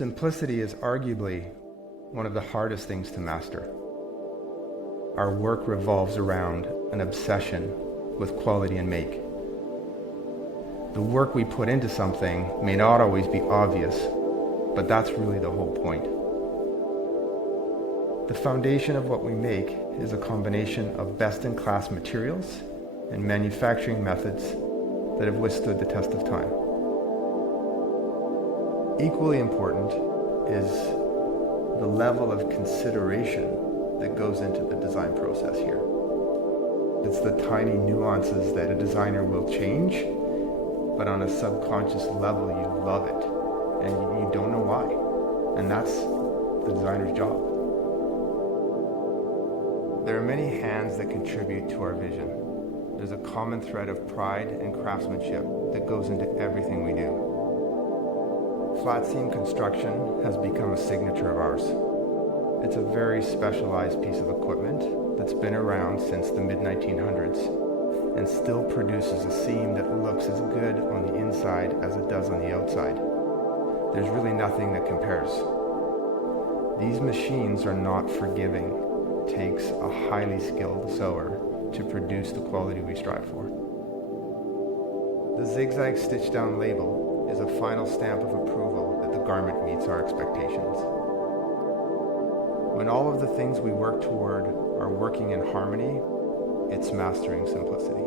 Simplicity is arguably one of the hardest things to master. Our work revolves around an obsession with quality and make. The work we put into something may not always be obvious, but that's really the whole point. The foundation of what we make is a combination of best-in-class materials and manufacturing methods that have withstood the test of time. Equally important is the level of consideration that goes into the design process here. It's the tiny nuances that a designer will change, but on a subconscious level you love it and you don't know why. And that's the designer's job. There are many hands that contribute to our vision. There's a common thread of pride and craftsmanship that goes into everything we do. Flat seam construction has become a signature of ours. It's a very specialized piece of equipment that's been around since the mid-1900s and still produces a seam that looks as good on the inside as it does on the outside. There's really nothing that compares. These machines are not forgiving. It takes a highly skilled sewer to produce the quality we strive for. The zigzag stitch down label is a final stamp of approval that the garment meets our expectations. When all of the things we work toward are working in harmony, it's mastering simplicity.